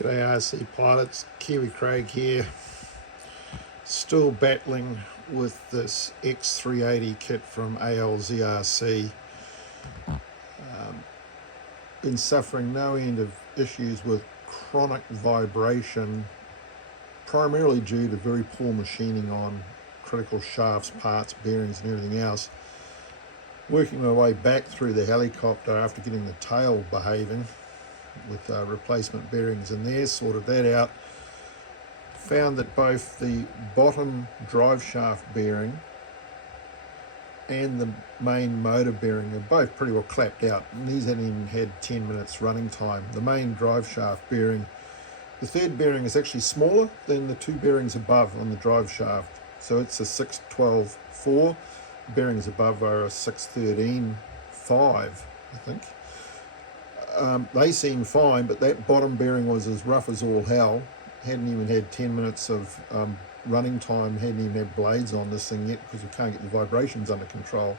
G'day RC pilots, Kiwi Craig here. Still battling with this X380 kit from ALZRC. Been suffering no end of issues with chronic vibration, primarily due to very poor machining on critical shafts, parts, bearings and everything else. Working my way back through the helicopter after getting the tail behaving with replacement bearings in there, sorted that out. Found that both the bottom drive shaft bearing and the main motor bearing are both pretty well clapped out, and these hadn't even had 10 minutes running time. The main drive shaft bearing, the third bearing is actually smaller than the two bearings above on the drive shaft, so it's a 612.4. Bearings above are a 613.5, I think. They seem fine, but that bottom bearing was as rough as all hell. Hadn't even had 10 minutes of running time, hadn't even had blades on this thing yet because we can't get the vibrations under control.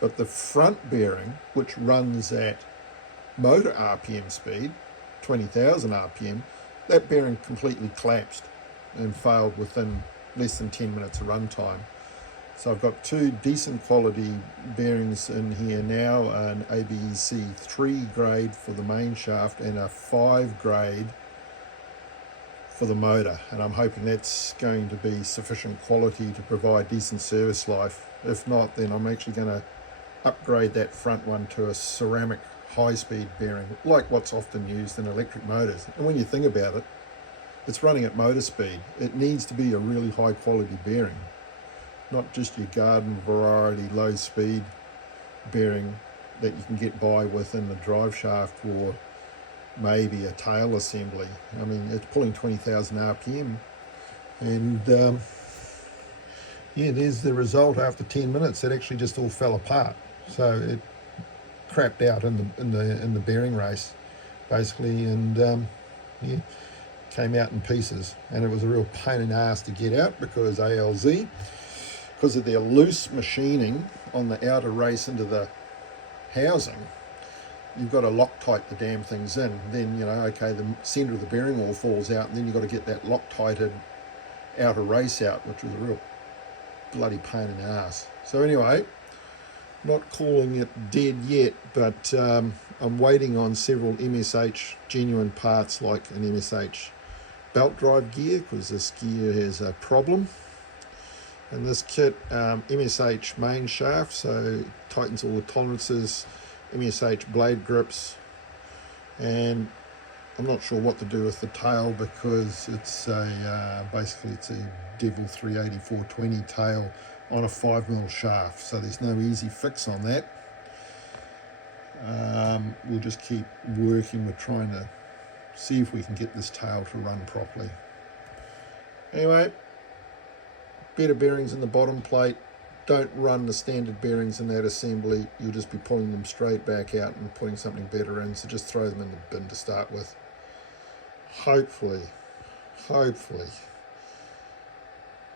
But the front bearing, which runs at motor RPM speed, 20,000 RPM, that bearing completely collapsed and failed within less than 10 minutes of run time. So I've got two decent quality bearings in here now, an ABEC 3 grade for the main shaft and a 5 grade for the motor, and I'm hoping that's going to be sufficient quality to provide decent service life. If not, then I'm actually going to upgrade that front one to a ceramic high-speed bearing, like what's often used in electric motors. And when you think about it, it's running at motor speed. It needs to be a really high-quality bearing, not just your garden variety low-speed bearing that you can get by within the drive shaft or maybe a tail assembly. I mean, it's pulling 20,000 RPM, and yeah, there's the result. After 10 minutes, it actually just all fell apart. So it crapped out in the bearing race, basically, and yeah, came out in pieces. And it was a real pain in the ass to get out because ALZ, because of their loose machining on the outer race into the housing, you've got to Loctite the damn things in. Then, you know, okay, the centre of the bearing all falls out, and then you've got to get that Loctited outer race out, which was a real bloody pain in the ass. So anyway, not calling it dead yet, but I'm waiting on several MSH genuine parts, like an MSH belt drive gear, because this gear has a problem. And this kit, MSH main shaft, so it tightens all the tolerances, MSH blade grips, and I'm not sure what to do with the tail because it's a basically it's a Devil 380 420 tail on a 5mm shaft, so there's no easy fix on that. We'll just keep working with trying to see if we can get this tail to run properly. Anyway, better bearings in the bottom plate. Don't run the standard bearings in that assembly. You'll just be pulling them straight back out and putting something better in, so just throw them in the bin to start with. Hopefully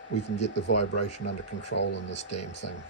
we can get the vibration under control in this damn thing.